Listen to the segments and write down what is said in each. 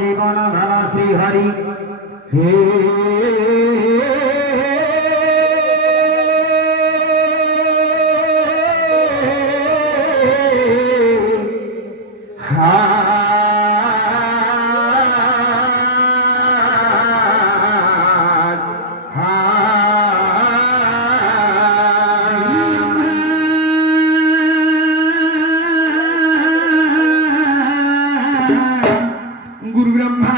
জীবন ধন শ্রী হরি হে गुरु ब्रह्मा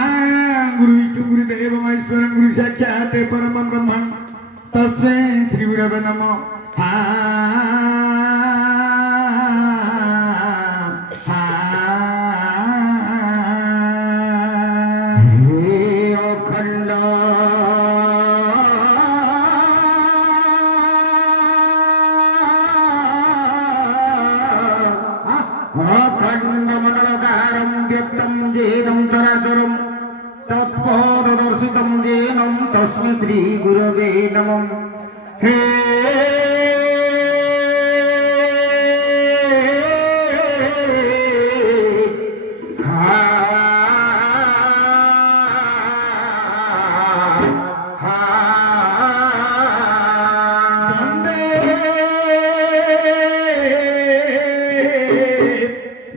गुरु विष्णु गुरु देव महेश्वर गुरु साक्षात् परम ब्रह्म तस्मै श्री गुरवे नमः तत्पदर्शितं येनं तस्मै श्री गुरवे नमः हे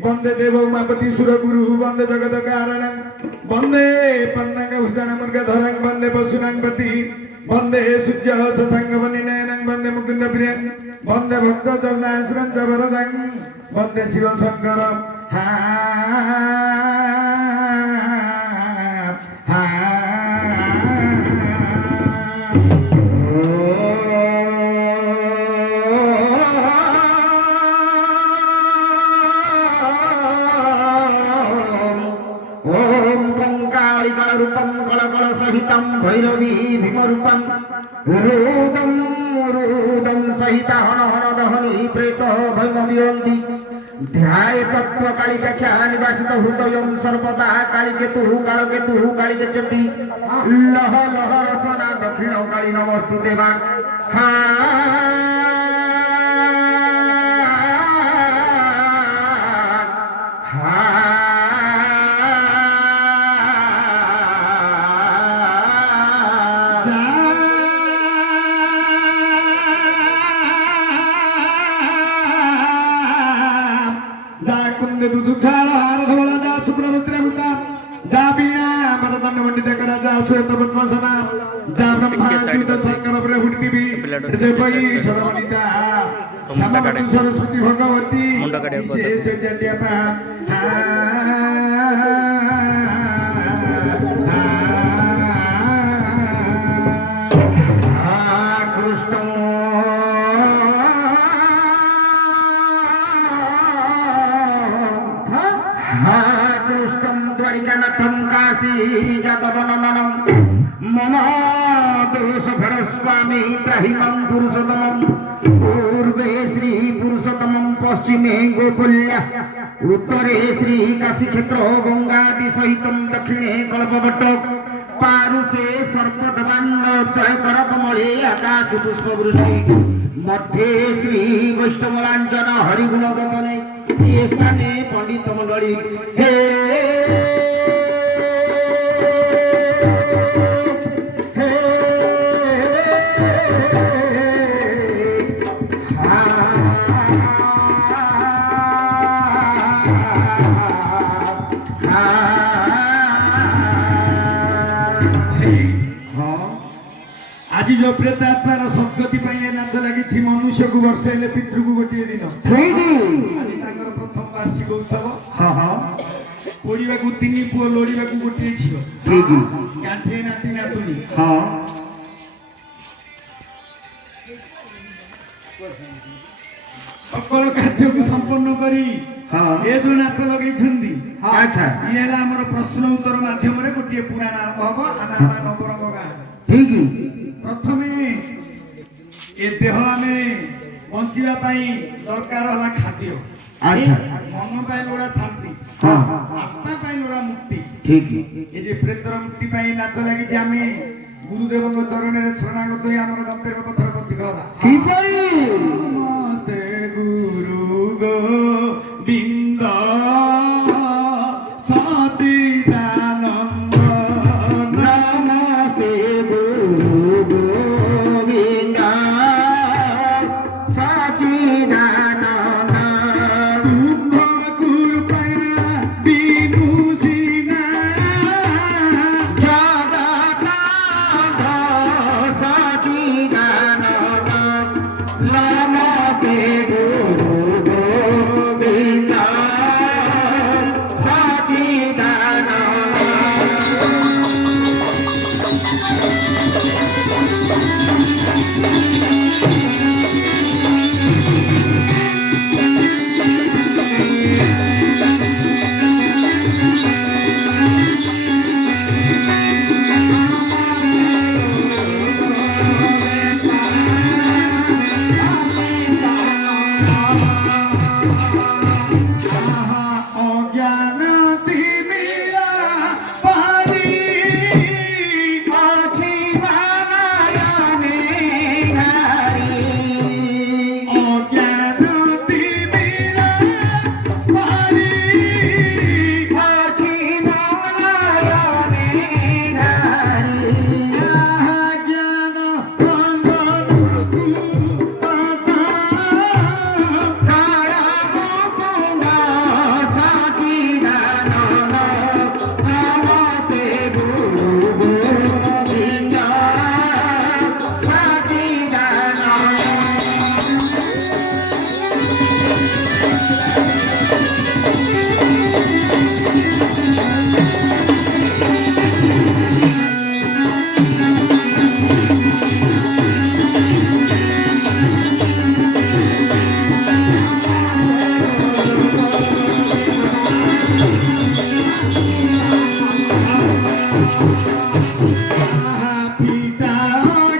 वंदे देव उमापति सुर गुरु वंदे जगत कारण वंदे पन्नंग उष्ण मुर्ग धरंग वंदे पशुनांगपति वंदे सूर्य ससंग वनिनयनं वंदे मुकुंद प्रियं वंदे भक्त चरणाश्रं च वरदं वंदे शिव शंकर सहितं भैरवी भीमरूपं रुदं रुदं सहिता हन हन दहनी प्रेत भैमवियन्ति ध्याय तत्व कालिका निवासित हृदयं सर्वदा कालिकेतु काली गच्छति लह लह रसना दक्षिण काली नमस्तुते मा सरस्वती भगवती कृष्णं द्वारिकानाथं काशी जातवनमनं मम दोषभरस्वामी त्राहिमं पुरुषोत्तमं पूर्वे श्री पुरुषोत्तमं पश्चिमे गोकुल्य उत्तरे श्री काशीक्षेत्र गंगादि सहितं दक्षिणे कल्पवट पारुषे सर्पधवान्नोत्तरे करकमले आकाश पुष्पवृष्टि मध्ये श्री वैष्णवलाञ्छन हरिगुणगतने ये स्थाने पंडित मंडली हे आज जो प्रेतात्मार सद्गति नाच लगी मनुष्य को वर्षे पितृ को गोटे दिन प्रथम वार्षिक उत्सव पढ़ा तीन पुओ लोड़ा गोटे झील गांठे नाती नातुणी सकल कार्य को संपन्न करी ये जो नाच लगे प्रश्न उत्तर माध्यम गोटे पुराण आरंभ हम आना नवरंग गाँ ठीक प्रथम ये देह आम बंचा दरकार है खाद्य मन लोड़ा शांति आत्मा लोड़ा मुक्ति ठीक ये प्रेतर मुक्ति नाच लगी आम गुरुदेव चरण में शरणागत आम गंतव्य पथर प्रतीक गुरु गोविंद सते সচিদানন্দ নমস্তে গুরু গোবিন্দ সচিদানন্দ তুম্ভ কৃপা বিনু সিনা জগন্নাথ সচিদানন্দ নমস্তে গুরু গোবিন্দ সচিদানন্দ অজ্ঞান তিমিরা পারি অছি নারায়ণে হরি অজ্ঞান তিমিরা পারি অছি নারায়ণে হরি জ্ঞান সঙ্গন কারা মুকুন্দ সচিদানন্দ নমস্তে গুরু গোবিন্দ সচিদানন্দ পিতা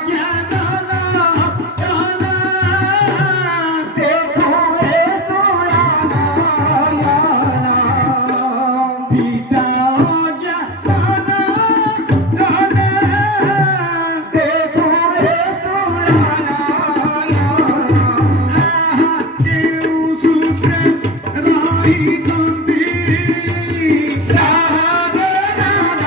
জ্ঞান জ্ঞান দেখুরে তুলানয়ন পিতা জ্ঞান জ্ঞান দেখুরে তুলানয়ন কেউ সুখে রহিতন্তি সহজে নাম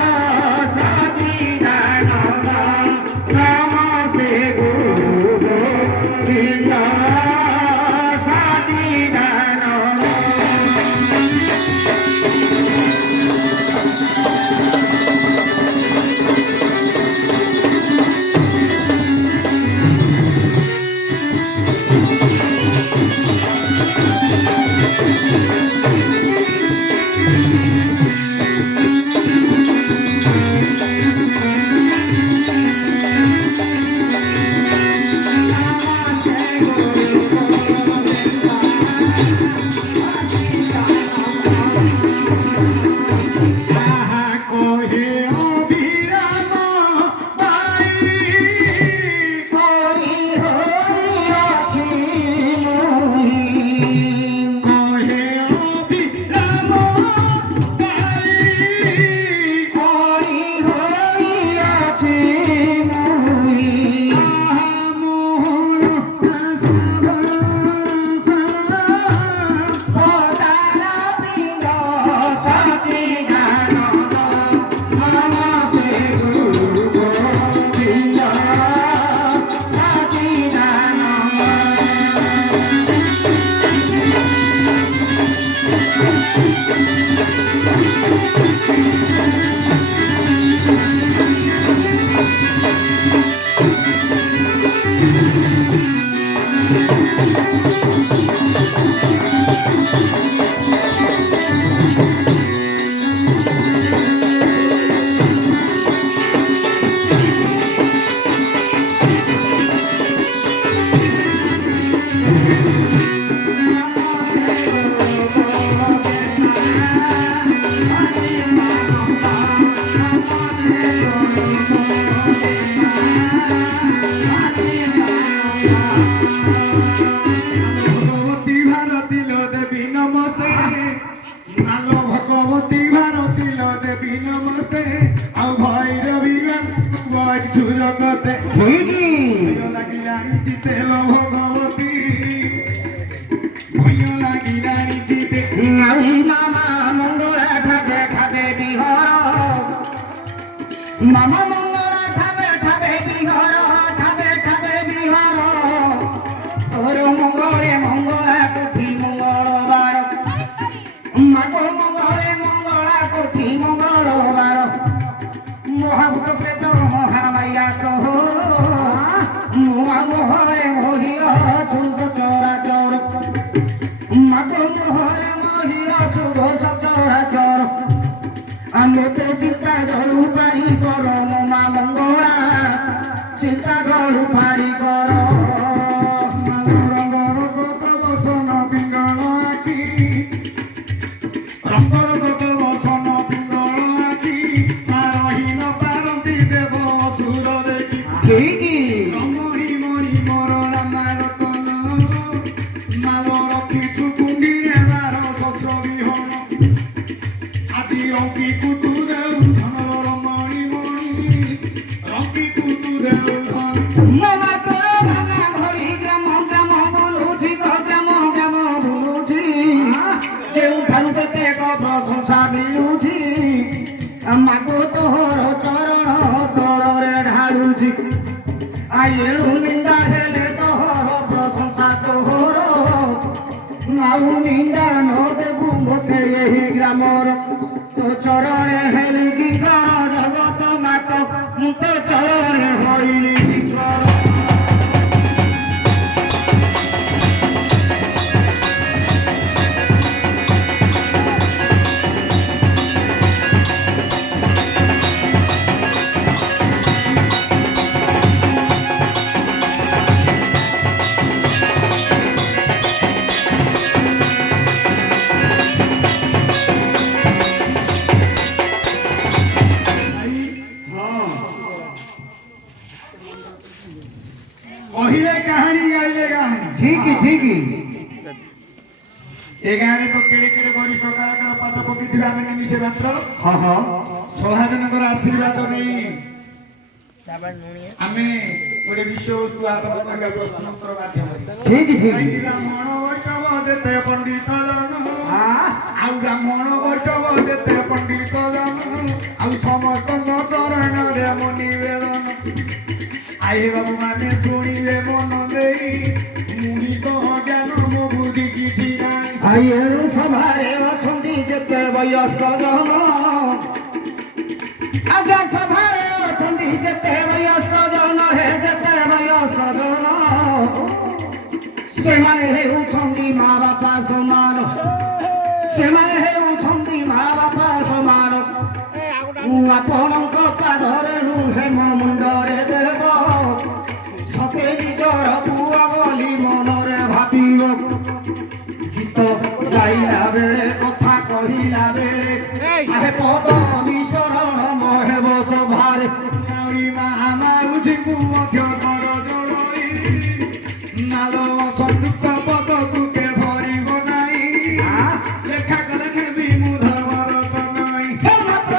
ମାମା ମଙ୍ଗଳା ଠାବେ ଠାବେ ବିହାର ଠାବେ ଠାବେ ବିହାର ତୋର ମଙ୍ଗଳେ ମଙ୍ଗଳା କୋଠି ମଙ୍ଗଳବାର ମାଗ ମଙ୍ଗଳେ ମଙ୍ଗଳା କୋଠି ମଙ୍ଗଳବାର ମହାଭୂତ ପ୍ରେତ ମହାମାୟା କହ ମୁଆ ମୋହରେ ମୋହିଅ ଛୁସ ଚରାଚର ମାଗ ମୋହରେ ମୋହିଅ ଛୁସ ଚରାଚର ଆମେ ତ ଚିନ୍ତା ଜଳୁ ପାରି କର ମା ମଙ୍ଗଳା ଚିନ୍ତା ଜଳୁ ପାରି କର ରଙ୍ଗର ଗତ ବସନ ପିଙ୍ଗଳ ଆଖି ରଙ୍ଗର ଗତ ବସନ ପିଙ୍ଗଳ ଆଖି ରହି ନ ପାରନ୍ତି ଦେବ ଅସୁର ଦେଖି ଠିକ ରମଣି ମଣି ମୋର ରାମା ରତନ ମାଲ ରଖିଛୁ କୁଣ୍ଡିରେ ବାର ଶସ୍ୟ ବିହନ ଆଦି ରଙ୍କି କୁତୁ ଦେଉ ଧନର ରମଣି ମଣି ରଙ୍କି କୁତୁ ଦେଉ ଧନ ମାମା ତୋର ଭାଲା ଭରି ଗ୍ରାମ ଗ୍ରାମ ବୁଲୁଛି ତ ଗ୍ରାମ ଗ୍ରାମ ବୁଲୁଛି ଯେଉଁଠାରୁ କେତେକ ପ୍ରଶଂସା ମିଳୁଛି ମାଗ ତୋର ଚରଣ ତଳରେ ଢାଳୁଛି ଏଣୁ ନିନ୍ଦା ହେଲେ ତୋର ପ୍ରଶଂସା ତୋର ଆଉ ନିନ୍ଦା ନ ଦେବୁ ମୋତେ ଏହି ଗ୍ରାମର ତୋ ଚରଣେ ହେଲି କି କଣ ଜଗତ ମାତ ମୁଁ ତୋ ଚରଣେ ହଇଲି କି କଣ କହିଲେ କାହାଣୀ ଗାଇଲେ କାହାଣୀ ଠିକ ଠିକ ଏ ଗାଁରେ ତ କେଡ଼େ କେଡ଼େ ବରିଷ୍ଠ କଳାକାର ପାଦ ପକେଇଥିବେ ଆମେ ନିମିଷେ ମାତ୍ର ହଁ ହଁ ସଭାଜନଙ୍କର ଆଶୀର୍ବାଦ ନେଇ ଆମେ ଗୋଟେ ବିଷୟବସ୍ତୁ ଆରମ୍ଭ କରିବା ପ୍ରଶ୍ନୋତ୍ତର ମାଧ୍ୟମରେ ଠିକ ଠିକ ବ୍ରାହ୍ମଣ ବୈଷ୍ଣବ ଯେତେ ପଣ୍ଡିତ ଜନ हाँ ଆଉ ବ୍ରାହ୍ମଣ ବୈଷ୍ଣବ ଯେତେ ପଣ୍ଡିତ ଜନ ଆଉ ସମସ୍ତଙ୍କ ଚରଣରେ ମୋ ନିବେଦନ ଆଏ ବାବୁ ମାନେ ଶୁଣିବେ ମନ ଦେଇ ମୁନି ତ ଜ୍ଞାନ ମୋ ବୁଦ୍ଧି କିଛି ନାହିଁ ଏଣୁ ସଭାରେ ଅଛନ୍ତି ଯେତେ ବୟସ୍କ ଜନ ଆଜ୍ଞା ସଭାରେ ଅଛନ୍ତି ଯେତେ ବୟସ୍କ ଜନ ହେ ଯେତେ ବୟସ୍କ ଜନ ସେମାନେ ହେଉଛନ୍ତି ମା ବାପା ସମାନ ସେମାନେ ହେଉଛନ୍ତି ମା ବାପା ସମାନ ମୁଁ ଆପଣଙ୍କ ପାଦରେ ନୁହେଁ ମୋ ମୁଣ୍ଡରେ ଦେବ ସତେ ନିଜର ପୁଅ ବୋଲି ମନରେ ଭାବିବ ଗୀତ ଗାଇଲା ବେଳେ କଥା କହିଲା ବେଳେ ଆହେ ପଦ ବିଶରଣ ମହେବ ସଭାରେ ନାଉରୀ ମା ମାଉସୀଙ୍କୁ ମଧ୍ୟ କର ଜଣାଇ ନାଲ ସନ୍ତୁଷ୍ଟ ପଦକୁ କେ ଭରିବ ନାହିଁ ଲେଖା କଲେ ନେବି ମୁଁ ଧର୍ମର ତନଇ ଛୋଟ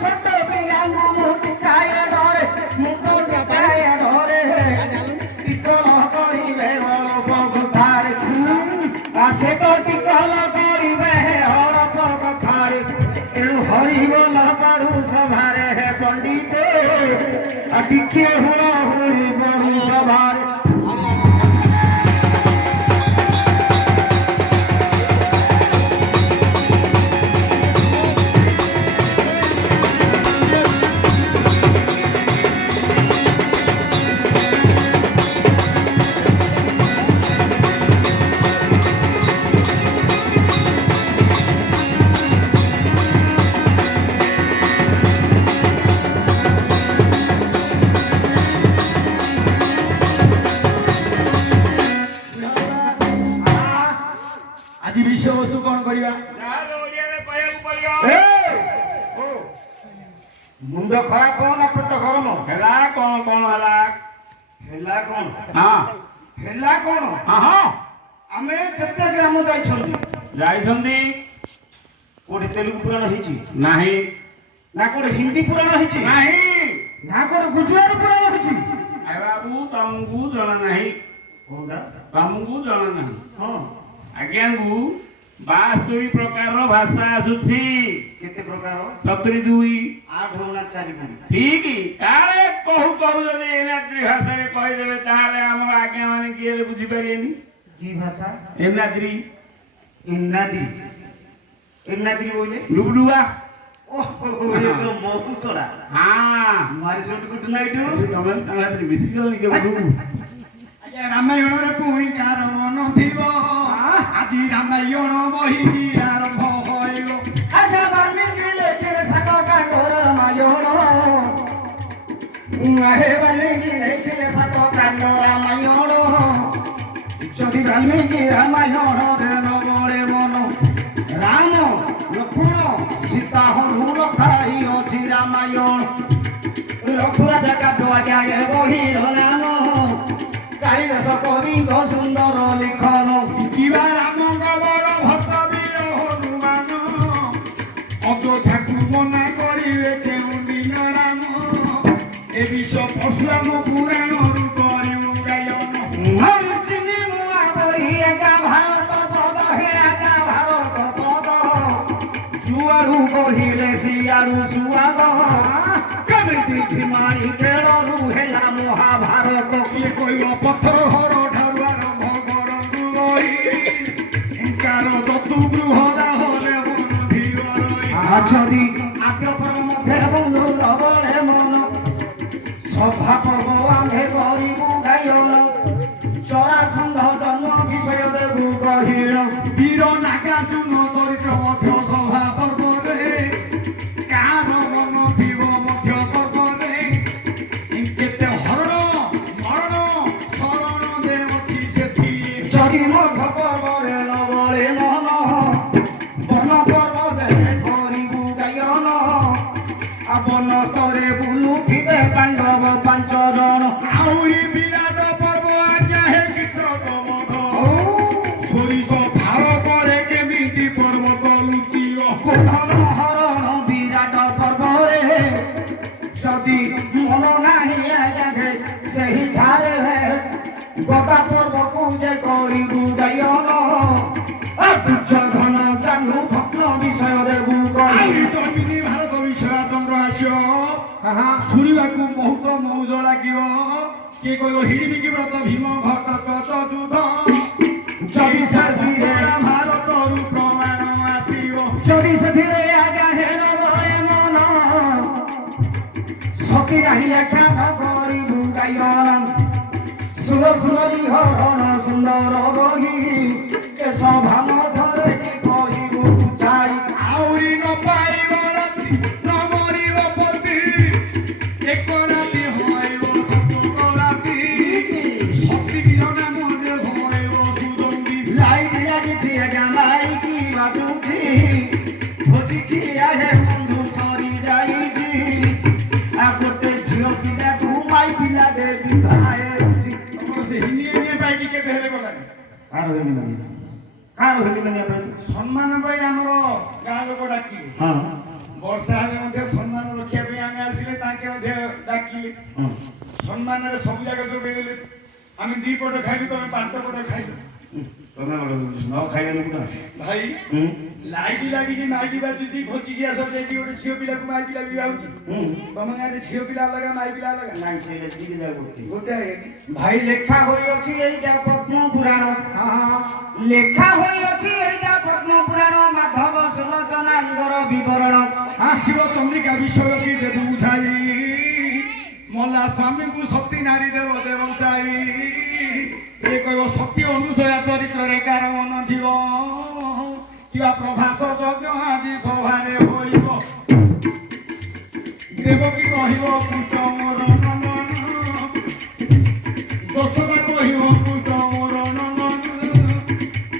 ଛୋଟ ପିଲାଙ୍କୁ ମୁଁ ଟିକାଏ ଧରେ ମୁଁ ତ ଟିକାଏ ଧରେ ଟିକଲ କରିବେ ଅଳପ କଥାରେ ସେ ତ ଟିକଲ କରିବେ ଅଳପ କଥାରେ ଏଣୁ ହରିବୋଲ କରୁ ସଭାରେ ହେ ପଣ୍ଡିତେ ଟିକେ ହୁଳ ହୁଳି କରୁ ସଭାରେ ଆଜି ବିଷୟବସ୍ତୁ କଣ କରିବା ମୁଣ୍ଡ ଖରାପ ନା ପେଟ ଗରମ ହେଲା କଣ କଣ ହେଲା ହେଲା କଣ ହଁ ହେଲା କଣ ହଁ ଆମେ ଯେତେ ଗ୍ରାମ ଯାଇଛନ୍ତି ଯାଇଛନ୍ତି କୋଉଠି ତେଲୁଗୁ ପୁରାଣ ହେଇଛି ନାହିଁ ନା କୋଉଠି ହିନ୍ଦୀ ପୁରାଣ ହେଇଛି ନାହିଁ ନା କୋଉଠି ଗୁଜୁରାଟ ପୁରାଣ ହେଇଛି ଏ ବାବୁ ତମକୁ ଜଣା ନାହିଁ କୋଉଟା ତମକୁ ଜଣା ନାହିଁ ହଁ ଆଜ୍ଞାଙ୍କୁ ବାସ୍ତରୀ ପ୍ରକାରର ଭାଷା ଆସୁଛି। କେତେ ପ୍ରକାର? 72। 8 ନା 4 ପୁଣି? ଠିକ କାଳେ କହୁ କହୁ ଯଦି ଏନାଦ୍ରି ଭାଷାରେ କହିଦେବେ ତାହେଲେ ଆମର ଆଜ୍ଞା ମାନେ କିଏ ହେଲେ ବୁଝିପାରିବେନି। କି ଭାଷା? ଏନାଦ୍ରି ଇନ୍ନାଦି। ଇନ୍ନାଦି ବୋଇଲେ? ଲୁବୁଡୁଆ। ଓହୋ ଏ ତ ମହୁ ତଡ଼ା। ହଁ ମାରି ସଟ ଗୁଡ ନାଇଟ୍। ତମେ ତାଙ୍କ ହାତରେ ବେଶୀ କଲନି କେବେ ଆଜ୍ଞା ରାମାୟଣରେ ପୁଣି କାର ମନ ଥିବ ଆଜି ରାମାୟଣ ବହି ଆରମ୍ଭ ହୋଇବ। ଆଚ୍ଛା ବାଲ୍ମୀକି ଲେଖିଲେ ସାତ କାଣ୍ଡର ରାମାୟଣ। ହେ ବାଲ୍ମୀକି ଲେଖିଲେ ସାତ କାଣ୍ଡ ରାମାୟଣ। ଯଦି ବାଲ୍ମୀକି ରାମାୟଣରେ ନବଳେ ମନ ରାମ ଲକ୍ଷ୍ମଣ ସୀତା ହନୁମାନ ଅଛି ରାମାୟଣ। ରଘୁରାଜ କାବ୍ୟ ଆଜ୍ଞା ଏ ବହିର ନାମ। କାଳିଦାସ କବିଙ୍କ ସୁନ୍ଦର ଲିଖନ। ଶିଖିବା ରାମଙ୍କ ବର ଭକ୍ତ ବୀର ହନୁମାନ ଅଯୋଧ୍ୟାକୁ ମନା କରିବେ କେଉଁ ଦିନ ରାମ ଏ ବିଶ୍ୱ ପରଶୁରାମ ପୁରାଣରୁ କରିବୁ ଗାୟନ। ଚିନି ନୂଆ ବହି ଏକା ଭାରତ ପଦ ହେ ଏକା ଭାରତ ପଦ। ଜୁଆରୁ କହିଲେ ସିଆରୁ ସୁଆଦ। କେମିତି ଝିମାଳି ଖେଳରୁ ହେଲା ମହାଭାରତ। କିଏ କହିବ ପଥର ଘର ଠାରୁ ଆରମ୍ଭ କରନ୍ତୁ ବହି କାର ଦତୁ ଗୃହରା ହରେ ବନ ଧୀର ଅଛନ୍ତି ଆଦ୍ୟ ପର୍ବ ମଧ୍ୟ ବନ୍ଧୁ ପ୍ରବଳେ ମନ। ସଭା ପର୍ବ ଆମ୍ଭେ କରିବୁ ଗାୟନ। ଚରାସନ୍ଧ ଜନ୍ମ ବିଷୟ ଦେବୁ କହିଲ। ବୀର ନାଗାର୍ଜୁନ ଚରିତ୍ର ମଧ୍ୟ ସଭା ପର୍ବରେ କାର ମନ ଥିବ ମଧ୍ୟ ପର୍ବରେ କେତେ ହରଣ ମରଣ ଶରଣ ଦେ ଅଛି ସେଠି ଯଦି ମଧ୍ୟ ପର୍ବରେ ନବଳେ ମନ। ବନ ପର୍ବରେ କରିବୁ ଗାୟନ। ବନ ତରେ ବୁଲୁଥିବେ ପାଣ୍ଡବ 5 ଜଣ। ଆହୁରି ବିରାଟ ପର୍ବ ଆଜ୍ଞା ହେ ଚିତ୍ରକ ମଧ ସୋରିଷ ଭାଳ ପରେ କେମିତି ପର୍ବତ ଲୁଚିବ। କୋଧନ ହରଣ ବିରାଟ ପର୍ବରେ। ଯଦି ମନ ନାହିଁ ଆଜ୍ଞା ସେହି ଠାରେ ଗଦା ପର୍ବକୁ ଯେ କରିବୁ ଗାୟନ। ଦୁର୍ଯ୍ୟୋଧନ ଜାନୁ ଭଗ୍ନ ବିଷୟ ଦେବୁ ଆହୁରି କହି। ଜମିନି ଭାରତ ବିଷୟ ଚନ୍ଦ୍ର ଆସିବ ଶୁଣିବାକୁ ବହୁତ ମଉଜ ଲାଗିବ। କିଏ କହିବ ହିଡ଼ିବିକି ବ୍ରତ ଭୀମ ଘଟକ ଚତୁର୍ଥ ଯଦି ସେଥିରେ ଭାରତରୁ ପ୍ରମାଣ ଆସିବ। ଯଦି ସେଥିରେ ଆଜ୍ଞା ହେନ ବଳେ ମନ। ସତୀ ନାହିଁ ଆଖ୍ୟା କରିବୁ ଗାୟନ। ସୁର ସୁନ୍ଦରୀ ହରଣ ସୁନ୍ଦର ବହି। ଏ ସଭା ମଧ୍ୟରେ କହିବୁ ବୁଝାଇ। ଆହୁରି ନ ପାଇବ ରାତି ନ ମରିବ ପତି ଏକ ରାତି ହଇବ ସତକ ରାତି ସତୀ ଜଣା ମନେ ହଇବ ସୁଦଣ୍ଡୀ। ଲାଇଟ୍ ଲାଗିଛି ଆଜ୍ଞା ମାଇକି ବାଜୁଛି। ଭୋଜିକି ଆହେ ବନ୍ଧୁ ସରି ଯାଇଛି। ଗୋଟେ ଝିଅ ପିଲାକୁ ମାଇ ପିଲା ଦେବି ଭାଇଛି। ତମର ସେ ହିନ୍ଦୀ ଇଏ ପାଇକି କେତେ ହେଲେ ଗଲାଣି। କାହାର ହେଲି ମାନେ ପାଇଁ? ସମ୍ମାନ ପାଇଁ ଆମର ଗାଁ ଲୋକ ଡାକିଲେ ହଁ ବର୍ଷା ହେଲେ ମଧ୍ୟ ସମ୍ମାନ ରଖିବା ପାଇଁ ଆମେ ଆସିଲେ ତାଙ୍କେ ମଧ୍ୟ ଡାକିଲେ ସମ୍ମାନରେ ସବୁ ଜାଗା ଯୋଗେଇ ଦେଲେ। ଆମେ 2 ପଟ ଖାଇଲୁ ତମେ 5 ପଟ ଖାଇଲ। ତମେ ନ ଖାଇଲେ କୋଉଟା? ଭାଇ ଲାଇଟ୍ ଲାଗିଛି ମାଇକି ବାଜୁଛି ଭୋଜିକି ଆସ ଯାଇକି ଗୋଟେ ଝିଅ ପିଲାକୁ ମାଇ ପିଲା ବି ଆଉଛି। ତମ ଗାଁରେ ଝିଅ ପିଲା ଅଲଗା ମାଇ ପିଲା ଅଲଗା ନାଇଁ ସେଇଟା ଦିଟା ଗୋଟେ। ଗୋଟେ ଆଜ୍ଞା ଭାଇ ଲେଖା ହୋଇଅଛି ଏଇଟା ପଦ୍ମ ପୁରାଣ। ଲେଖା ହୋଇଅଛି ଏଇଟା ପଦ୍ମ ପୁରାଣ। ମାଧବ ସୁଲୋଚନାଙ୍କର ବିବରଣ। ଆସିବ ଚନ୍ଦ୍ରିକା ବିଷୟ କି ଦେବୁ ବୁଝାଇ ମଲା ସ୍ୱାମୀଙ୍କୁ ସତୀ ନାରୀ ଦେବ ଦେବତାଇ ଏ କହିବ ସତ୍ୟ ଅନୁସୟା ଚରିତ୍ରରେ କାର ମନ ଥିବ କିବା ପ୍ରଭାତ ଯଜ୍ଞ ଆଜି ସଭାରେ ହୋଇବ। ଦେବକୀ କହିବ ପୁତ ମୋର ନନ୍ଦନ ଦଶଟା କହିବ ପୁତ ମୋର ନନ୍ଦନ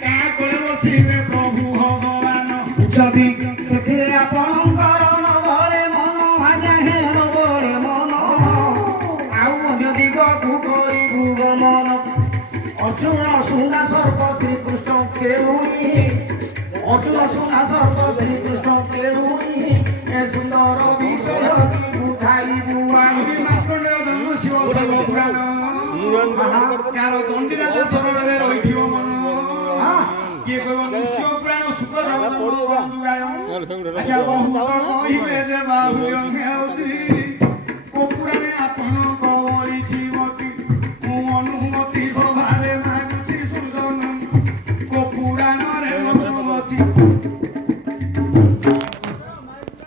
କାହା କୋଳେ ବସିବେ ପ୍ରଭୁ ଭଗବାନ। ଯଦି ସେଥିରେ ଆପଣଙ୍କର ନବଳେ ମନ ଆଜ୍ଞା ହେ ନବଳେ ମନ। ଆଉ ଅନ୍ୟ ଦିଗକୁ କରିବୁ ଗମନ। ଅର୍ଜୁନ ସୁନା ସର୍ପ ଶ୍ରୀକୃଷ୍ଣ କେଉଣି। ଅର୍ଜୁନ ସୁନା ସର୍ପ ଶ୍ରୀକୃଷ୍ଣ କେଉଣି। ଏ ସୁନ୍ଦର ବିଷୟ ବୁଝାଇବୁ ଆହୁରି ଆମେ। ମାର୍କଣ୍ଡେୟ ଜନ୍ମ ଶିବ ସର୍ବ ପୁରାଣ କାହାର ଦଣ୍ଡିରାଜ ଶରଣରେ ରହିଥିବ ମନ କିଏ କହିବ ଶିବ ପୁରାଣ ଆଜ୍ଞା ବହୁତ କହିବେ ଯେ ବାହୁଲ୍ୟ ହେଉଛି କୁକୁଡ଼ାରେ ଆପଣ